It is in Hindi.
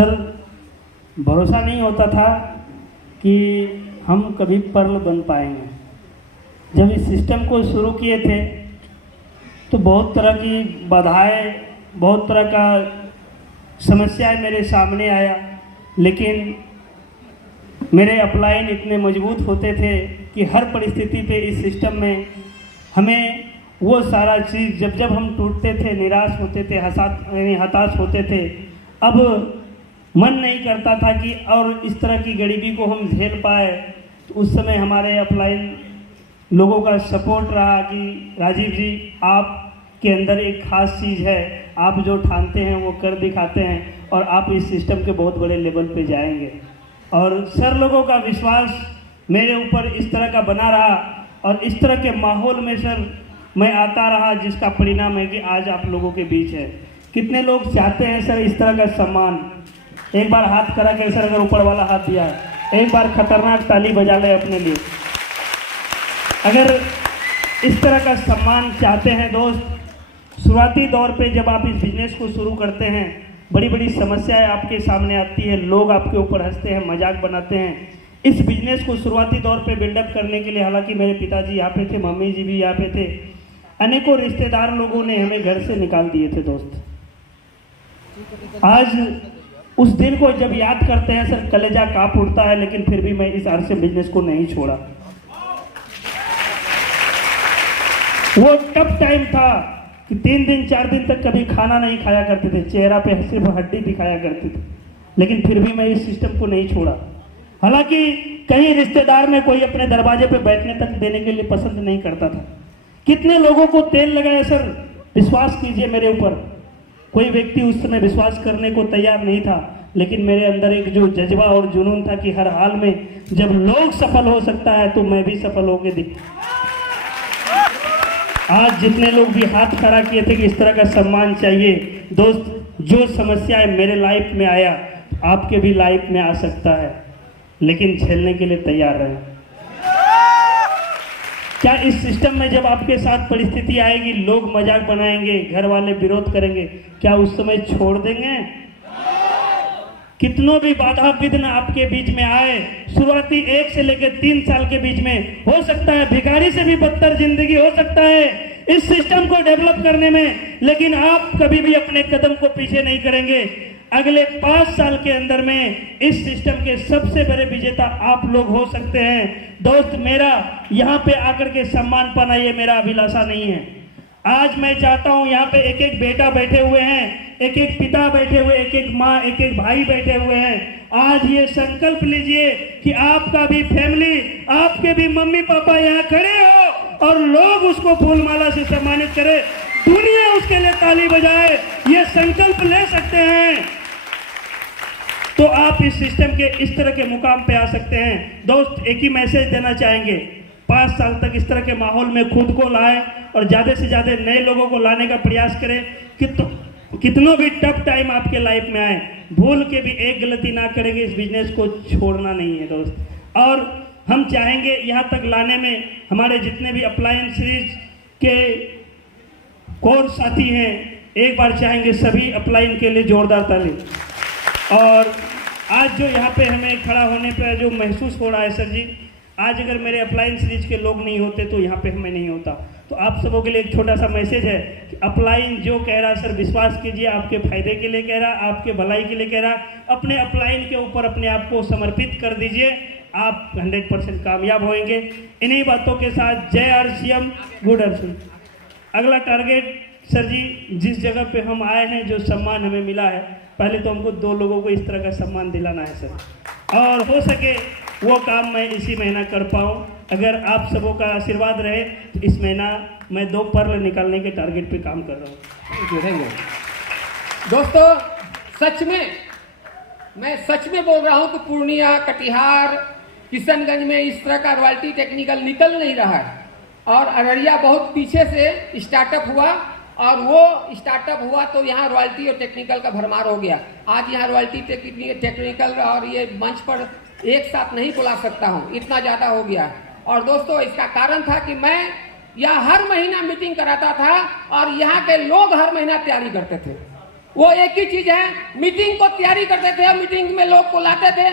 सर, भरोसा नहीं होता था कि हम कभी पर्ल बन पाएंगे। जब इस सिस्टम को शुरू किए थे तो बहुत तरह की बाधाएं, बहुत तरह का समस्याएं मेरे सामने आया, लेकिन मेरे अपलाइन इतने मजबूत होते थे कि हर परिस्थिति पे इस सिस्टम में हमें वो सारा चीज़, जब जब हम टूटते थे, निराश होते थे, हताश होते थे, अब मन नहीं करता था कि और इस तरह की गरीबी को हम झेल पाए। तो उस समय हमारे अपलाइन लोगों का सपोर्ट रहा कि राजीव जी, आपके अंदर एक खास चीज़ है, आप जो ठानते हैं वो कर दिखाते हैं और आप इस सिस्टम के बहुत बड़े लेवल पे जाएंगे। और सर लोगों का विश्वास मेरे ऊपर इस तरह का बना रहा और इस तरह के माहौल में सर मैं आता रहा, जिसका परिणाम है कि आज आप लोगों के बीच है। कितने लोग चाहते हैं सर इस तरह का सम्मान? एक बार हाथ करा के सर, अगर ऊपर वाला हाथ दिया है, एक बार खतरनाक ताली बजा ले अपने लिए। अगर इस तरह का सम्मान चाहते हैं दोस्त, शुरुआती दौर पे जब आप इस बिजनेस को शुरू करते हैं, बड़ी बड़ी समस्याएं आपके सामने आती है, लोग आपके ऊपर हंसते हैं, मजाक बनाते हैं। इस बिजनेस को शुरुआती दौर पे बिल्डअप करने के लिए, हालांकि मेरे पिताजी यहाँ पे थे, मम्मी जी भी यहाँ पे थे, अनेकों रिश्तेदार लोगों ने हमें घर से निकाल दिए थे दोस्त। आज उस दिन को जब याद करते हैं सर, कलेजा कांप उठता है, लेकिन फिर भी मैं इस आरसे बिजनेस को नहीं छोड़ा। वो टफ टाइम था कि 3 दिन 4 दिन तक कभी खाना नहीं खाया करते थे, चेहरा पे सिर्फ हड्डी दिखाया करते थे, लेकिन फिर भी मैं इस सिस्टम को नहीं छोड़ा। हालांकि कहीं रिश्तेदार में कोई अपने दरवाजे पे बैठने तक देने के लिए पसंद नहीं करता था। कितने लोगों को तेल लगाया सर, विश्वास कीजिए मेरे ऊपर, कोई व्यक्ति उस समय विश्वास करने को तैयार नहीं था, लेकिन मेरे अंदर एक जो जज्बा और जुनून था कि हर हाल में जब लोग सफल हो सकता है तो मैं भी सफल होके दिख। आज जितने लोग भी हाथ खड़ा किए थे कि इस तरह का सम्मान चाहिए, दोस्त, जो समस्याएं मेरे लाइफ में आया आपके भी लाइफ में आ सकता है, लेकिन झेलने के लिए तैयार रहें। क्या इस सिस्टम में जब आपके साथ परिस्थिति आएगी, लोग मजाक बनाएंगे, घर वाले विरोध करेंगे, क्या उस समय छोड़ देंगे? कितनों भी बाधा विघ्न आपके बीच में आए, शुरुआती 1 से लेकर 3 साल के बीच में, हो सकता है भिखारी से भी बदतर जिंदगी हो सकता है इस सिस्टम को डेवलप करने में, लेकिन आप कभी भी अपने कदम को पीछे नहीं करेंगे। अगले 5 साल के अंदर में इस सिस्टम के सबसे बड़े विजेता आप लोग हो सकते हैं। दोस्त, मेरा यहाँ पे आकर के सम्मान पाना ये मेरा अभिलाषा नहीं है। आज मैं चाहता हूँ, यहाँ पे एक एक बेटा बैठे हुए हैं, एक एक पिता बैठे हुए, एक एक माँ, एक एक भाई बैठे हुए हैं। आज ये संकल्प लीजिए कि आपका भी फैमिली, आपके भी मम्मी पापा यहाँ खड़े हो और लोग उसको फूलमाला से सम्मानित करें, दुनिया उसके लिए ताली बजाए, ये संकल्प ले सकते हैं तो आप इस सिस्टम के इस तरह के मुकाम पे आ सकते हैं। दोस्त, एक ही मैसेज देना चाहेंगे, 5 साल तक इस तरह के माहौल में खुद को लाएं और ज़्यादा से ज़्यादा नए लोगों को लाने का प्रयास करें। कितनों भी टफ टाइम आपके लाइफ में आए, भूल के भी एक गलती ना करेंगे, इस बिजनेस को छोड़ना नहीं है दोस्त। और हम चाहेंगे यहाँ तक लाने में हमारे जितने भी अप्लायंस सीरीज के कोर साथी हैं, एक बार चाहेंगे सभी अप्लायन के लिए जोरदार ताली। और आज जो यहाँ पे हमें खड़ा होने पर जो महसूस हो रहा है सर जी, आज अगर मेरे अप्लायन सीरीज के लोग नहीं होते तो यहाँ पे हमें नहीं होता। तो आप सबों के लिए एक छोटा सा मैसेज है कि अप्लायन जो कह रहा सर, विश्वास कीजिए, आपके फायदे के लिए कह रहा, आपके भलाई के लिए कह रहा। अपने अप्लायन के ऊपर अपने आप को समर्पित कर दीजिए, आप 100% कामयाब होंगे। इन्हीं बातों के साथ जय RCM, गुड RCM। अगला टारगेट सर जी, जिस जगह पे हम आए हैं, जो सम्मान हमें मिला है, पहले तो हमको 2 लोगों को इस तरह का सम्मान दिलाना है सर, और हो सके वो काम मैं इसी महीना कर पाऊँ। अगर आप सबों का आशीर्वाद रहे तो इस महीना मैं 2 पर्ल निकालने के टारगेट पे काम कर रहा हूँ। दोस्तों, मैं सच में बोल रहा हूँ कि पूर्णिया, कटिहार, किशनगंज में इस तरह का रॉयल्टी टेक्निकल निकल नहीं रहा है, और अररिया बहुत पीछे से स्टार्टअप हुआ, और वो स्टार्टअप हुआ तो यहाँ रॉयल्टी और टेक्निकल का भरमार हो गया। आज यहाँ रॉयल्टी टेक्निकल और ये मंच पर एक साथ नहीं बुला सकता हूँ, इतना ज़्यादा हो गया। और दोस्तों, इसका कारण था कि मैं यहाँ हर महीना मीटिंग कराता था और यहाँ के लोग हर महीना तैयारी करते थे। वो एक ही चीज है, मीटिंग को तैयारी करते थे, मीटिंग में लोग को लाते थे,